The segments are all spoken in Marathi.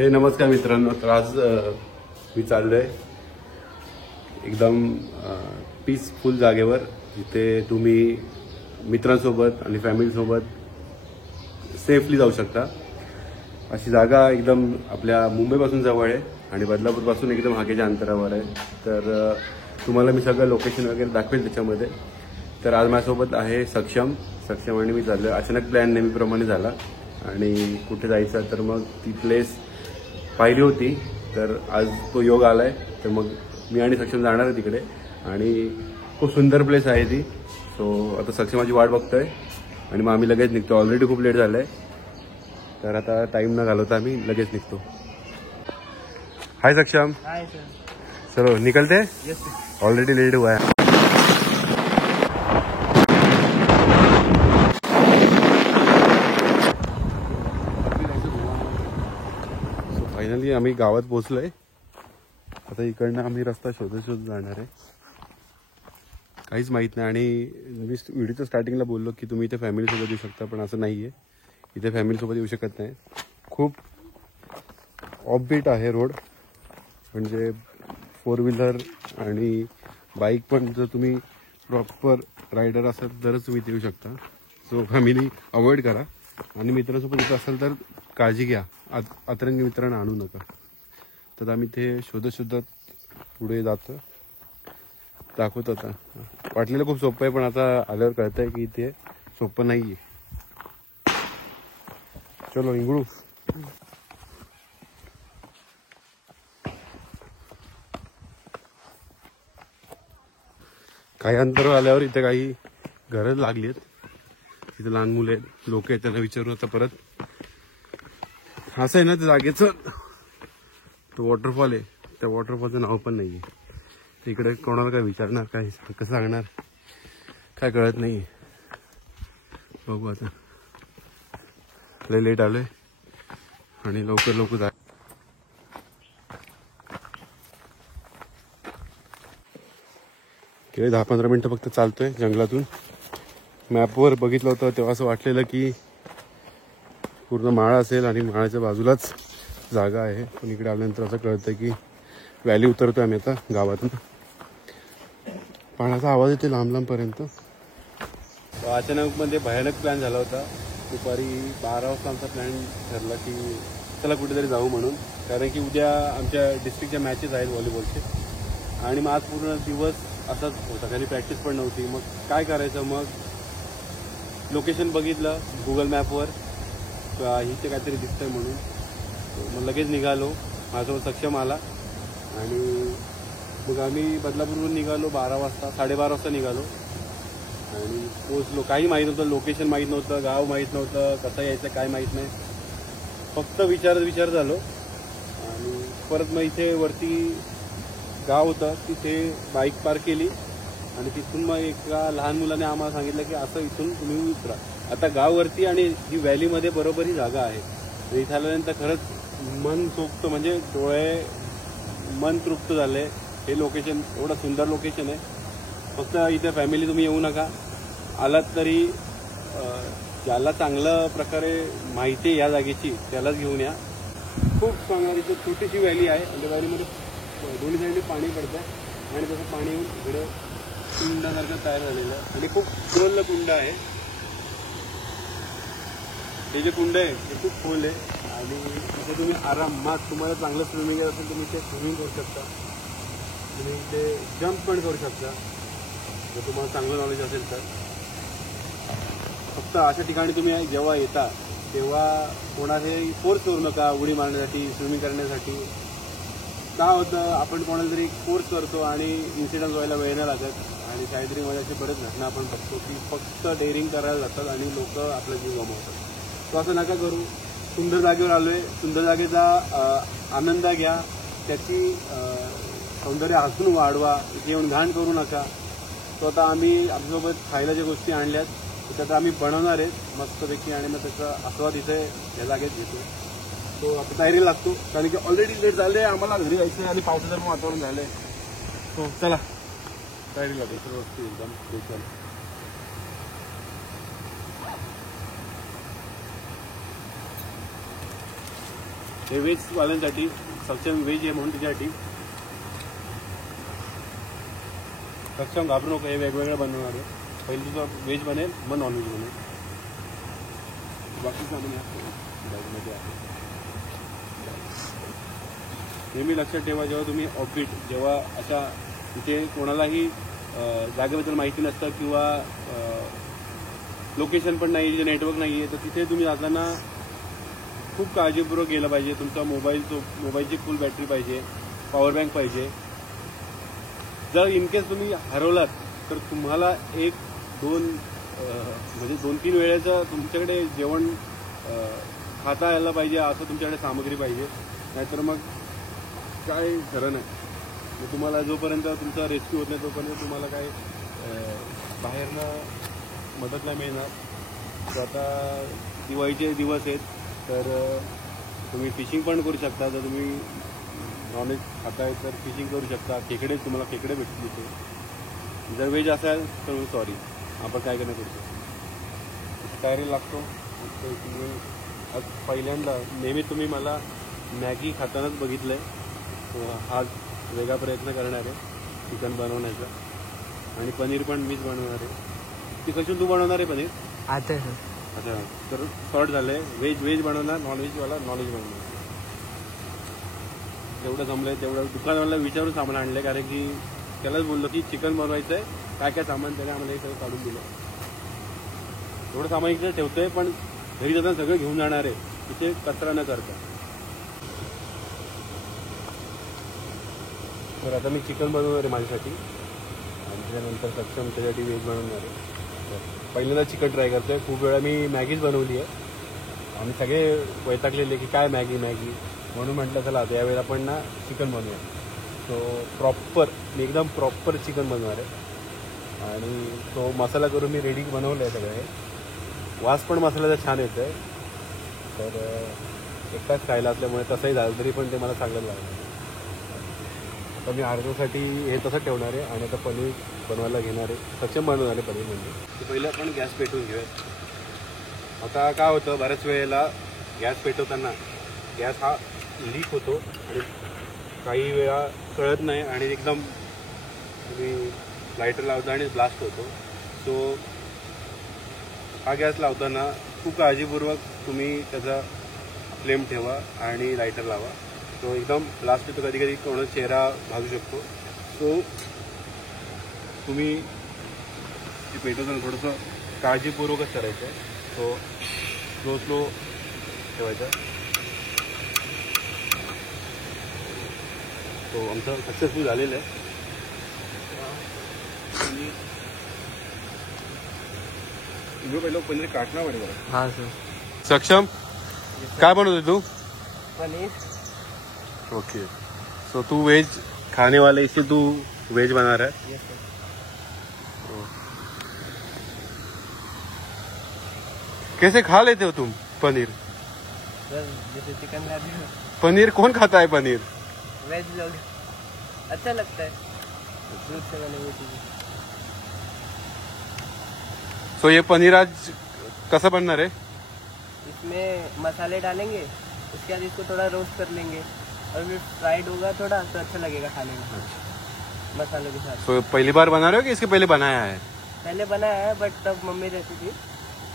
हे नमस्कार मित्रांनो. तर आज मी चाललोय एकदम पीसफुल जागेवर, जिथे तुम्ही मित्रांसोबत आणि फॅमिलीसोबत सेफली जाऊ शकता. अशी जागा एकदम आपल्या मुंबईपासून जवळ आहे आणि बदलापूरपासून एकदम हाकेच्या अंतरावर आहे. तर तुम्हाला मी सगळं लोकेशन वगैरे दाखवेल त्याच्यामध्ये. तर आज माझ्यासोबत आहे सक्षम आणि मी चाललो. अचानक प्लॅन नेहमीप्रमाणे झाला आणि कुठे जायचं, तर मग ती प्लेस पाहिली होती. तर आज तो योग आलाय, तर मग मी आणि सक्षम जाणार आहे तिकडे आणि खूप सुंदर प्लेस आहे ती. सो आता सक्षमाची वाट बघतोय आणि मग आम्ही लगेच निघतो. ऑलरेडी खूप लेट झालंय, तर आता टाइम न घालवता आम्ही लगेच निघतो. हाय सक्षम. Hi sir. चलो निकलते. यस ऑलरेडी लेट हुआ है. फायनली आम्ही गावात पोहोचलोय. आता इकडनं आम्ही रस्ता शोधत जाणार आहे. काहीच माहित नाही. आणि मी व्हिडिओच्या स्टार्टिंगला बोललो की तुम्ही इथे फॅमिलीसोबत येऊ शकता, पण असं नाही आहे. इथे फॅमिलीसोबत येऊ शकत नाही. खूप ऑफबीट आहे रोड, म्हणजे 4 व्हीलर आणि बाईक पण जर तुम्ही प्रॉपर रायडर असाल तरच तुम्ही इथे येऊ शकता. सो फॅमिली अवॉइड करा आणि मित्रांसोबत येत असाल तर काळजी घ्या. अतरंगी मित्रांना आणू नका. तर आम्ही ते शोधत पुढे जातो. दाखवतो. आता वाटलेलं खूप सोपं आहे, पण आता आल्यावर कळतंय की ते सोपं नाहीये. चलो इंगळू. काही अंतरावर आल्यावर इथे काही घरं लागली आहेत. तिथे लहान मुले लोक आहेत, त्यांना विचारून आता परत. असं आहे ना, त्या जागेचं तो वॉटरफॉल आहे, त्या वॉटरफॉलचं नाव पण नाहीये. तिकडे कोणाला काय विचारणार, काय कसं सांगणार, काय कळत नाही. बघू आता. लय लेट आलोय आणि लवकर जा. गेले 10-15 मिनिटं फक्त चालतोय जंगलातून. मॅपवर बघितलं होतं तेव्हा असं वाटलेलं की पूर्ण माळ असेल आणि माळाच्या बाजूलाच जागा आहे, पण इकडे आल्यानंतर असं कळतंय की व्हॅली उतरतोय आम्ही आता गावातून. पाण्याचा आवाज येते लांबपर्यंत. अचानक मध्ये भयानक प्लॅन झाला होता. दुपारी 12 वाजता आमचा प्लॅन ठरला की चला कुठेतरी जाऊ म्हणून, कारण की उद्या आमच्या डिस्ट्रिक्टच्या मॅचेस आहेत व्हॉलीबॉलचे. आणि मग आज पूर्ण दिवस असाच होता, काही प्रॅक्टिस पण नव्हती. मग काय करायचं, मग लोकेशन बघितलं गुगल मॅपवर, इथे काहीतरी दिसतंय म्हणून. मग लगेच निघालो. माझ्यासोबत सक्षम आला आणि मग आम्ही बदलापूरवरून निघालो 12:30 वाजता निघालो आणि पोहोचलो. काही माहीत नव्हतं, लोकेशन माहीत नव्हतं, गाव माहीत नव्हतं, कसं यायचं काय माहीत नाही. फक्त विचार झालो. आणि परत मग इथे वरती गाव होतं, तिथे बाईक पार्क केली आणि तिथून मग एका लहान मुलाने आम्हाला सांगितलं की असं इथून तुम्ही उतरा. आता गाववरती आणि ही व्हॅलीमध्ये बरोबर ही जागा आहे. इथे आल्यानंतर खरंच मन सोबतं, म्हणजे डोळे मन तृप्त झाले. हे लोकेशन एवढं सुंदर लोकेशन आहे. फक्त इथे फॅमिली तुम्ही येऊ नका. आलात तरी ज्याला चांगल्या प्रकारे माहिती आहे या जागेची त्यालाच घेऊन या. खूप चांगला इथे छोटीशी व्हॅली आहे आणि त्या व्हॅलीमध्ये दोन्ही साईडने पाणी पडतं आहे आणि तसं पाणी येऊन इकडं कुंडासारखं तयार झालेलं आहे आणि खूप खोल कुंड आहे. हे जे कुंड आहे ते खूप खोल आहे आणि इथे तुम्ही आरामात, तुम्हाला चांगलं स्विमिंग येत असेल तुम्ही इथे स्विमिंग करू शकता. तुम्ही इथे जम्प पण करू शकता जर तुम्हाला चांगलं नॉलेज असेल तर. फक्त अशा ठिकाणी तुम्ही जेव्हा येता तेव्हा कोणालाही फोर्स करू नका उडी मारण्यासाठी, स्विमिंग करण्यासाठी. का होतं, आपण कोणाला तरी फोर्स करतो आणि इन्सिडेंट व्हायला वेळ नाही लागत आणि काहीतरीमध्ये असे बरेच घटना आपण बघतो की फक्त डेअरिंग करायला जातात आणि लोक आपला जीव गमावतात. तो असं नका करू. सुंदर जागेवर आलोय, सुंदर जागेचा आनंद घ्या, त्याची सौंदर्य हसून वाढवा. इथे येऊन घाण करू नका. तो आता आम्ही आमच्यासोबत खायला ज्या गोष्टी आणल्यात त्याचा आम्ही बनवणार आहेत मस्तपैकी आणि मग त्याचा आस्वाद इथे या जागेत घेतो. तो आता तयारीला लागतो, कारण की ऑलरेडी लेट झाले, आम्हाला घरी जायचं आणि पावसाचं पण वातावरण झालंय. तो चला तयारीला लागतो. सर्व वस्तू एकदम बेचल. हे व्हेजवाल्यांसाठी सक्षम व्हेज आहे म्हणून त्याच्यासाठी. सक्षम घाबरू नको, हे वेगवेगळं बनवणार आहे. पहिले तुझं व्हेज बनेल, मग नॉनव्हेज बनेल. बाकी सामान बॅगमध्ये आहे. नेहमी लक्षात ठेवा, जेव्हा तुम्ही ऑफबीट, जेव्हा अशा तिथे कोणालाही जागेबद्दल माहिती नसतं किंवा लोकेशन पण नाही, जे नेटवर्क नाही आहे, तर तिथे तुम्ही जाताना खूप काळजीपूर्वक गेलं पाहिजे. तुमचा मोबाईलची फुल बॅटरी पाहिजे, पॉवर बँक पाहिजे. जर इनकेस तुम्ही हरवलात तर तुम्हाला 2-3 वेळेचं तुमच्याकडे जेवण खाता यायला पाहिजे, असं तुमच्याकडे सामग्री पाहिजे. नाहीतर मग काय खरं नाही. मग तुम्हाला जोपर्यंत तुमचा रेस्क्यू होत नाही तोपर्यंत तुम्हाला काय बाहेरनं मदत नाही मिळणार. तर आता दिवाळीचे दिवस आहेत, तर तुम्ही फिशिंग पण करू शकता. जर तुम्ही नॉनव्हेज खाताय तर फिशिंग करू शकता. तुम्हाला खेकडे भेटतील इथे. जर व्हेज असाल तर सॉरी, आपण काय करू शकतो. तयारी लागतो. आज पहिल्यांदा नेहमी तुम्ही मला मॅगी खातानाच बघितलं आहे. आज वेगळा प्रयत्न करणार आहे चिकन बनवण्याचा. आणि पनीर पण मीच बनवणार आहे. ती कशी तू बनवणार आहे पनीर? आता अच्छा, तर शॉर्ट झालं आहे. व्हेज बनवणार, नॉनव्हेजवाला नॉनव्हेज बनवणार. जेवढं जमलं आहे तेवढं दुकानवाला विचारून सामान आणलं, कारण की त्यालाच बोललो की चिकन बनवायचं आहे, काय काय सामान त्याने आम्हाला इकडे काढून दिलं. एवढं सामान इकडे ठेवतोय, पण घरी जाताना सगळं घेऊन जाणार आहे, तिथे कचरा न करता. तर आता मी चिकन बनवणार आहे माझ्यासाठी, आणि त्याच्यानंतर सक्षम त्याच्यासाठी व्हेज बनवणार आहे. पहिल्यांदा चिकन ट्राय करतोय. खूप वेळा मी मॅगीच बनवली आहे आणि सगळे वैतागलेले की काय मॅगी, म्हणून म्हटलं चला यावेळेला आपण ना चिकन बनवूया. सो मी एकदम प्रॉपर चिकन बनवणार आहे. आणि तो मसाला करून मी रेडी बनवलं आहे सगळं. वास पण मसाल्याचा छान येतो आहे. तर एकटाच खायला असल्यामुळे तसंही झालं तरी पण ते मला चांगलं लागलं. आता मी अर्ध्यासाठी हे तसं ठेवणार आहे आणि आता पनीर बनवायला घेणार आहे. सक्षम बनवणार आहे पनीर. म्हणजे पहिलं आपण गॅस पेटवून घेऊयात. आता काय होतं, बऱ्याच वेळेला गॅस पेटवताना गॅस हा लीक होतो आणि काही वेळा कळत नाही आणि एकदम तुम्ही लायटर लावता आणि ब्लास्ट होतो. सो हा गॅस लावताना खूप काळजीपूर्वक तुम्ही त्याचा फ्लेम ठेवा आणि लायटर लावा. तो एकदम ब्लास्ट होतो. कधी कधी कोणाचा चेहरा भाजू शकतो. सो तुम्ही ते पेटवताना थोडंसं काळजीपूर्वकच करायचं आहे. सो स्लो ठेवायचा. तो आमचं सक्सेसफुल झालेलं आहे. पहिलं पनीर काटणार पडेल. हाँ सर. सक्षम काय बनवतोय तू? पनीर. ओके. सो तू वेज खाने वाले, इससे तू वेज बना रहा है. Yes sir. कैसे खा लेते हो तुम पनीर? सर जैसे चिकन खाते हैं. पनीर कौन खाता है पनीर? वेज लोग. अच्छा लगता है दूध से बने हुए चीजें. सो ये पनीर आज कैसा बनना है? इसमें मसाले डालेंगे, उसके बाद इसको थोड़ा रोस्ट कर लेंगे और फिर फ्राइड होगा थोड़ा तो अच्छा लगेगा खाने में मसालों के साथ. सो पहली बार बना रहे हो कि इसके पहले बनाया है? पहले बनाया है बट तब मम्मी रहती थी.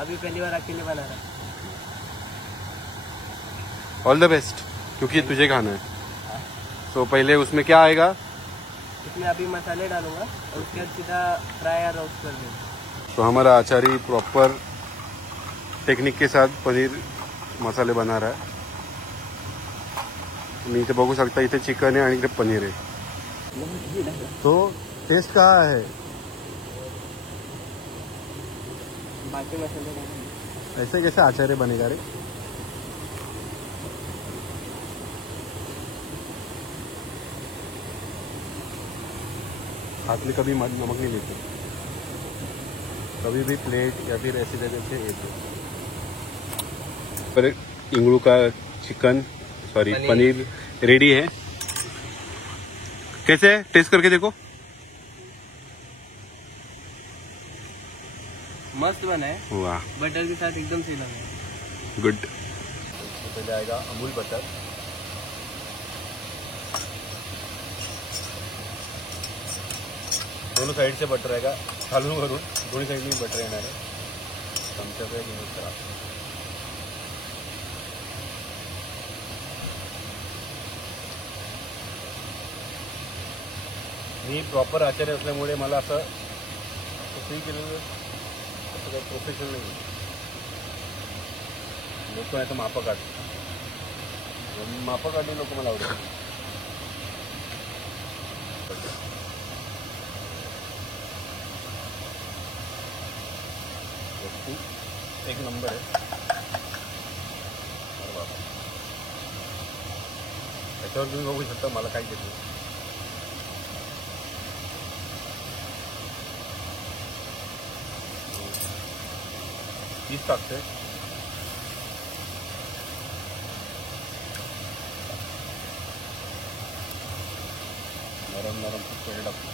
अभी पहली बार अकेले बना रहा. ऑल द बेस्ट, क्योंकि तुझे खाना है. सो पहले उसमें क्या आएगा? इसमें अभी मसाले डालूंगा और उसके बाद सीधा फ्राई या रोस्ट कर देंगे. तो हमारा आचारी प्रॉपर टेक्निक के साथ पनीर मसाले बना रहा है. मी इथे बघू शकता, इथे चिकन आहे आणि इथे पनीर आहे. तो टेस्ट काय आहे? बाकी मसाले डालेंगे. ऐसे कैसे आचार्य बनेगा रे? हाथ में कभी नमक नहीं लेते, कभी भी प्लेट या फिर ऐसी जगह से लेते. पर इंगड़ू का चिकन पनीर रेडी है. कैसे है? टेस्ट करके देखो. मस्त बना है. वाह, बटर के साथ एकदम सही लगा. गुड. पहले आएगा अमूल बटर. दोन साईडचे बटर आहे का खालून वरून दोन्ही साईडनी बटर येणार आहे. चमच्याचा एक यूज करा. मी प्रॉपर आचार्य असल्यामुळे मला असं कसंही केलेलं असं काही प्रोफेशनल नाही. लोक आहे तर मापं काढणे लोक मला आवडतात. वस्तू एक नंबर आहे. अरे बाबा, त्याच्यावर तुम्ही बघू शकता मला काय घेतलं. चीज टाकते. नरम नरम खूप तेल टाकतो.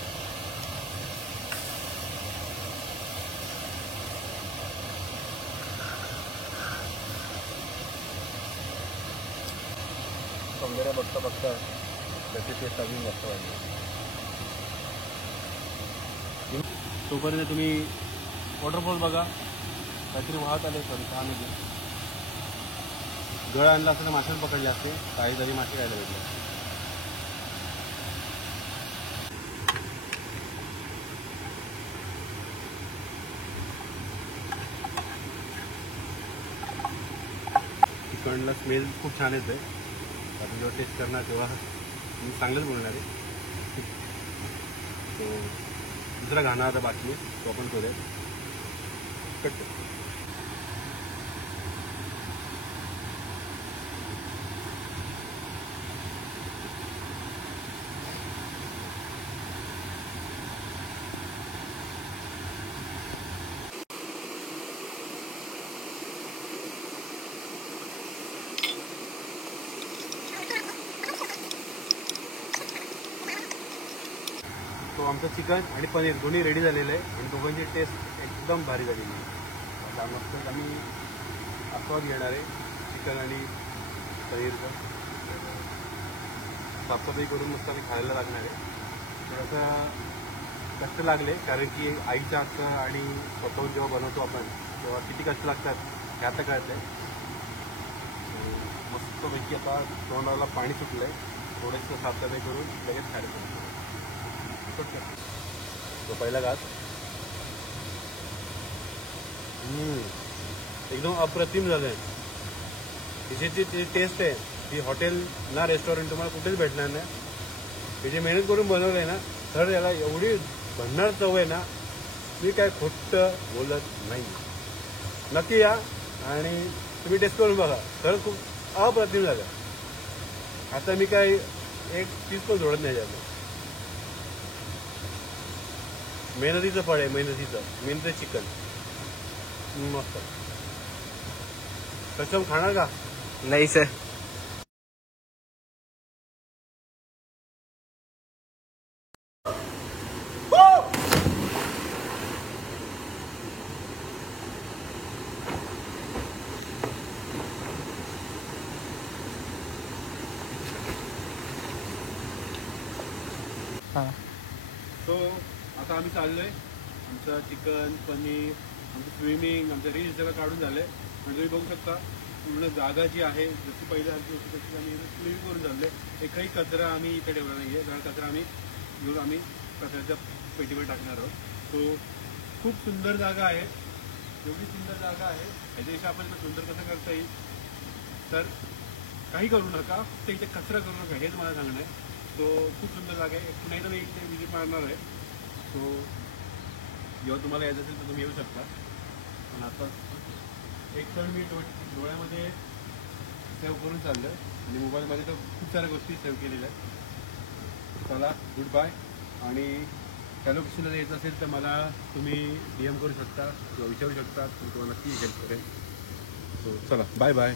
सौंदर्य बघता बघता त्याची टेस्ट अजून जास्त वाढली. तोपर्यंत तुम्ही वॉटरफॉल बघा. काहीतरी वाहत आले सॉरी पाण्यामध्ये. गळ आणला असं मासे पकडले असते. काही तरी मासे खायला भेटले. चिकनला स्मेल खूप छान येते. आपण जेव्हा टेस्ट करणार तेव्हा मी चांगलंच बोलणार आहे. तो दुसरा घाणा आता बाकी आहे तो आपण करूया. कट. तो आमचं चिकन आणि पनीर दोन्ही रेडी झालेलं आहे आणि दोघांची टेस्ट एकदम भारी झालेली आहे. आता मस्त आम्ही आस्वाद घेणार आहे चिकन आणि पनीरचा. साफसफाई करून मस्त आम्ही खायला लागणार आहे. थोडंसं कष्ट लागले कारण की आईच्या हातचं आणि स्वतःहून जेव्हा बनवतो आपण तेव्हा किती कष्ट लागतात हे आता कळत आहे. मस्तपैकी आता तोंडाला पाणी सुटलं आहे. थोडंसं साफसफाई करून लगेच खायला. तो पहिला घास एकदम अप्रतिम झालं आहे. तिची जी टेस्ट आहे ती हॉटेल ना रेस्टॉरंट तुम्हाला कुठेच भेटणार नाही. हे जे मेहनत करून बनवलं आहे ना तर याला एवढी भन्नाट चव आहे ना. मी काय खोटं बोलत नाही. नक्की या आणि तुम्ही टेस्ट करून बघा. खरंच खूप अप्रतिम झालं. आता मी काय एक चीज पण जोडत नाही त्याला. मेहनतीचं फळ आहे. मेहनतीचं चिकन मस्त. कसं खाणार का? नहीं सर. हाँ. सो आता आम्ही चाललोय. आमचं चिकन पनीर आमचं स्विमिंग आमचं रील्स सगळं काढून झालंय. म्हणजे तुम्ही बघू शकता पूर्ण जागा जी आहे जशी पहिल्यासारखी होती तशी आम्ही स्विमिंग करून झालंय. एकही कचरा आम्ही इथे ठेवला नाहीये. कारण कचरा घेऊन आम्ही कचऱ्याच्या पेटीवर टाकणार आहोत. सो खूप सुंदर जागा आहे. एवढी सुंदर जागा आहे याच्यापेक्षा आपण सुंदर कसं करता येईल तर काही करू नका. फक्त इथे कचरा करू नका हेच मला सांगणं आहे. सो खूप सुंदर जागा आहे. पुन्हा एकदा मी इथे विजिट मारणार आहे. सो जेव्हा तुम्हाला यायचं असेल तर तुम्ही येऊ शकता. पण आता एक क्षण मी डोळ्यामध्ये सेव्ह करून चाललं आणि मोबाईलमध्ये तर खूप साऱ्या गोष्टी सेव्ह केलेल्या आहेत. चला गुड बाय. आणि त्या लोकेशनला यायचं असेल तर मला तुम्ही DM करू शकता किंवा विचारू शकता. मी तुम्हाला नक्की हेल्प करेन. सो चला बाय बाय.